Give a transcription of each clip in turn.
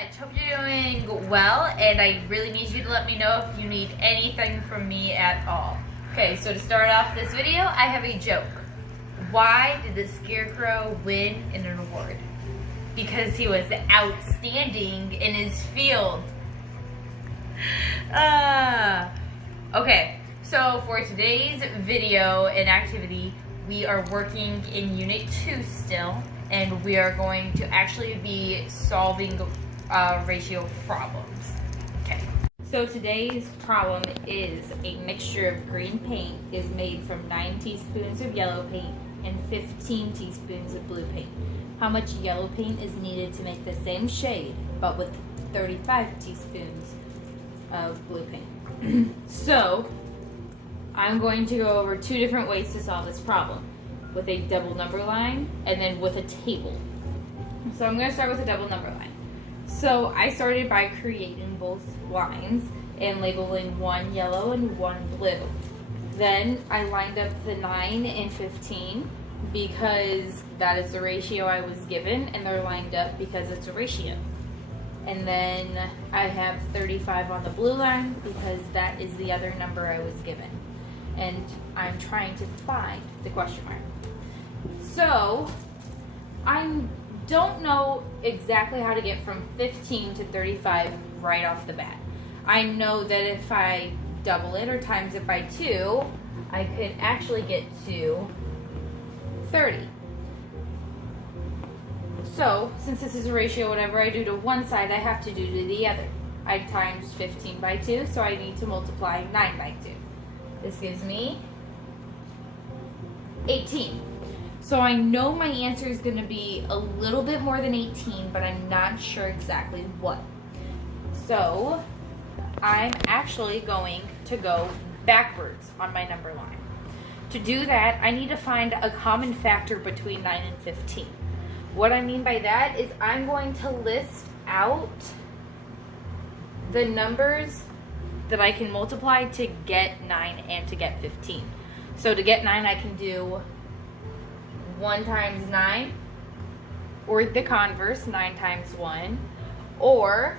much. Hope you're doing well, and I really need you to let me know if you need anything from me at all. Okay, so to start off this video, I have a joke. Why did the Scarecrow win an award? Because he was outstanding in his field. Okay, so for today's video and activity, we are working in Unit 2 still, and we are going to actually be solving ratio problems. Okay. So today's problem is a mixture of green paint is made from 9 teaspoons of yellow paint and 15 teaspoons of blue paint. How much yellow paint is needed to make the same shade, but with 35 teaspoons of blue paint? So, I'm going to go over 2 different ways to solve this problem. With a double number line, and then with a table. So I'm going to start with a double number line. So I started by creating both lines and labeling one yellow and one blue. Then I lined up the 9 and 15 because that is the ratio I was given, and they're lined up because it's a ratio. And then I have 35 on the blue line because that is the other number I was given. And I'm trying to find the question mark. So, I don't know exactly how to get from 15 to 35 right off the bat. I know that if I double it or times it by 2, I could actually get to 30. So, since this is a ratio, whatever I do to one side, I have to do to the other. I times 15 by 2, so I need to multiply 9 by 2. This gives me 18. So I know my answer is going to be a little bit more than 18, but I'm not sure exactly what. So I'm actually going to go backwards on my number line. To do that, I need to find a common factor between 9 and 15. What I mean by that is I'm going to list out the numbers that I can multiply to get 9 and to get 15. So to get 9, I can do 1 times 9, or the converse, 9 times 1, or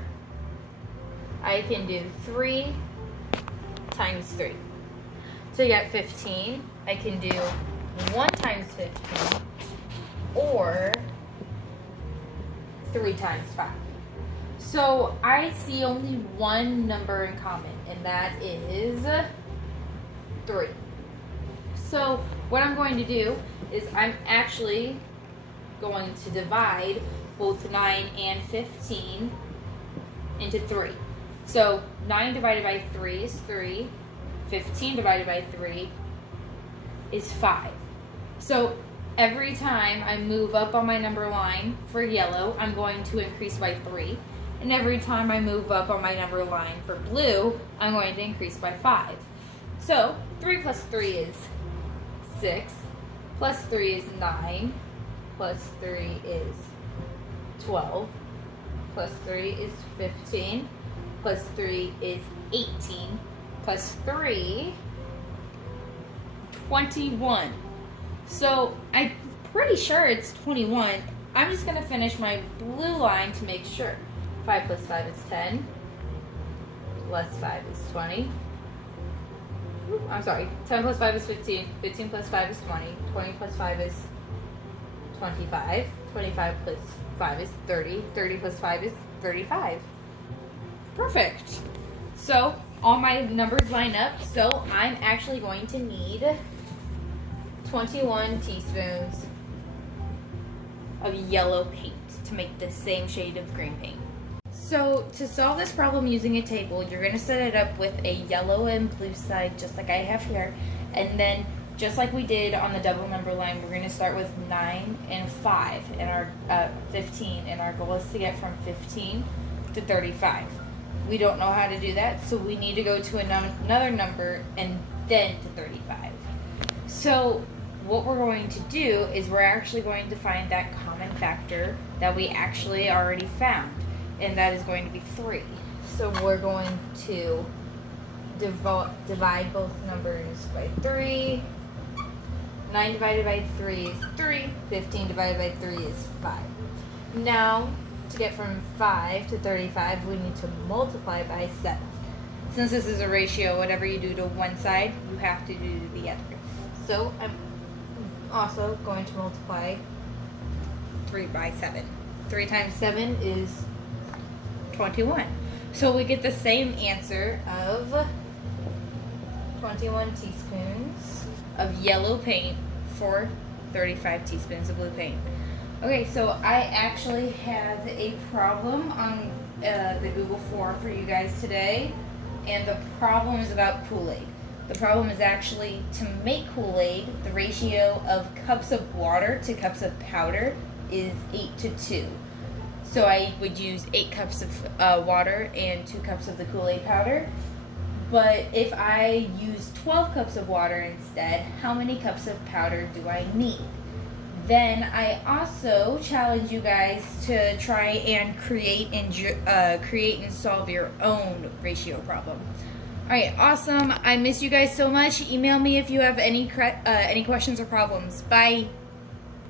I can do 3 times 3. To get 15, I can do 1 times 15, or 3 times 5. So I see only one number in common, and that is 3. So what I'm going to do is I'm actually going to divide both 9 and 15 into 3. So 9 divided by 3 is 3. 15 divided by 3 is 5. So every time I move up on my number line for yellow, I'm going to increase by 3. And every time I move up on my number line for blue, I'm going to increase by 5. So 3 plus 3 is 6, plus 3 is 9, plus 3 is 12, plus 3 is 15, plus 3 is 18, plus 3, 21. So I'm pretty sure it's 21. I'm just going to finish my blue line to make sure. 5 plus 5 is 10, plus 5 is 20. I'm sorry, 10 plus 5 is 15, 15 plus 5 is 20, 20 plus 5 is 25, 25 plus 5 is 30, 30 plus 5 is 35. Perfect. So, all my numbers line up, so I'm actually going to need 21 teaspoons of yellow paint to make the same shade of green paint. So to solve this problem using a table, you're going to set it up with a yellow and blue side just like I have here. And then just like we did on the double number line, we're going to start with 9 and 5 and our 15. And our goal is to get from 15 to 35. We don't know how to do that, so we need to go to another number and then to 35. So what we're going to do is we're actually going to find that common factor that we actually already found. And that is going to be 3. So we're going to divide both numbers by 3. 9 divided by 3 is 3. 15 divided by 3 is 5. Now, to get from 5 to 35, we need to multiply by 7. Since this is a ratio, whatever you do to one side, you have to do to the other. So I'm also going to multiply 3 by 7. 3 times 7 is 21. So we get the same answer of 21 teaspoons of yellow paint for 35 teaspoons of blue paint. Okay, so I actually have a problem on the Google form for you guys today, and the problem is about Kool-Aid. The problem is actually to make Kool-Aid, the ratio of cups of water to cups of powder is 8 to 2. So I would use 8 cups of water and 2 cups of the Kool-Aid powder. But if I use 12 cups of water instead, how many cups of powder do I need? Then I also challenge you guys to try and create and solve your own ratio problem. Alright, awesome. I miss you guys so much. Email me if you have any questions or problems. Bye.